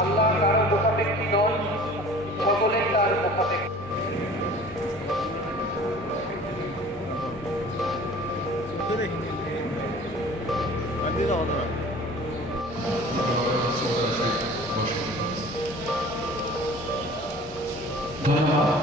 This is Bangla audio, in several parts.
আল্লাহ কারো মুখাপেক্ষী নন, সকলে তার মুখাপেক্ষী। ধন্যবাদ।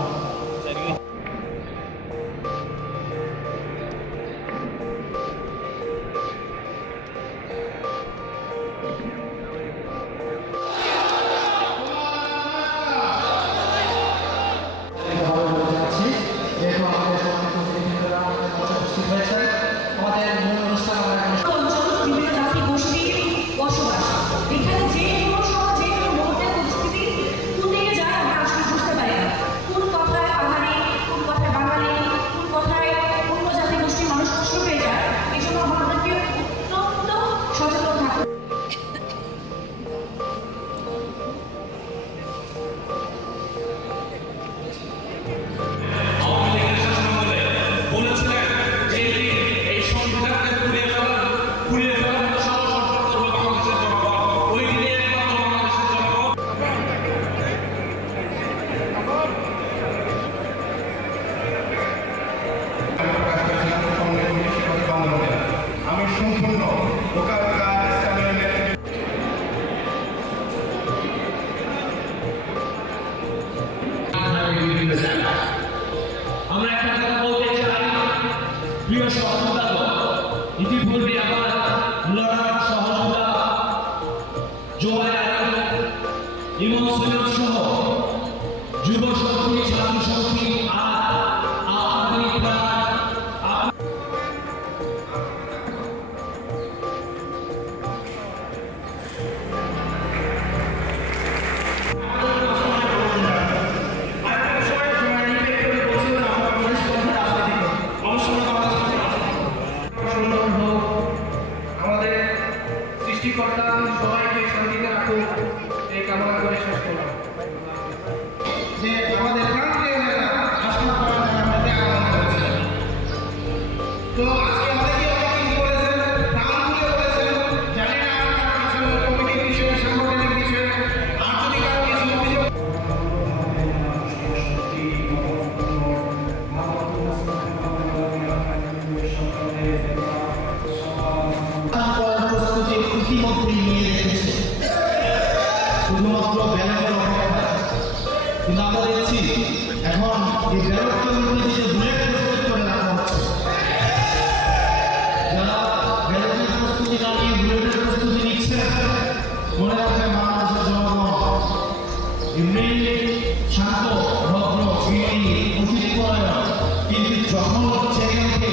আমরা একটা কথা বলতে চাই, প্রিয় সহযোদ্ধা, ইতিপূর্বে আমার লড়াক সহযোদ্ধা জোয়ার ইমাম সৈয়দ সহ যুব শক্তি, ছাত্র শক্তি আর আমাদের প্রাণ সৃষ্টিকর্তা সবাইকে শান্তিতে রাখুন, এই কামনা করে শেষ করলাম। যে আমাদের প্রাণপ্রিয় নেতা আসমা পাওয়ার আমাদের আগমন করেছে। তো আজকে অনেকে অনেক কিছু বলেছেন, প্রাণ খুলে বলেছেন, জানি না আপনার কিছু কমিটির বিষয়ে, সাংগঠনিক বিষয়ে আর যদি কারো কিছু অভিযোগ ইতিমধ্যেই নিয়ে রেখেছে, শুধুমাত্র ব্যালটের অপেক্ষা। কিন্তু আমরা দেখছি এখন এই ব্যালটকে উল্টে বুলেট প্রস্তুত করে রাখা হচ্ছে। যারা ব্যালটের প্রস্তুতি না নিয়ে বুলেটের প্রস্তুতি নিচ্ছে, মনে রাখবেন বাংলাদেশের জনগণ এমনি শান্ত, ভদ্র, বিনয়ী, অতিথিপরায়ণ, কিন্তু যখন জেগে ওঠে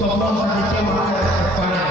তখন তাকে কেউ আটকে রাখতে পারে না।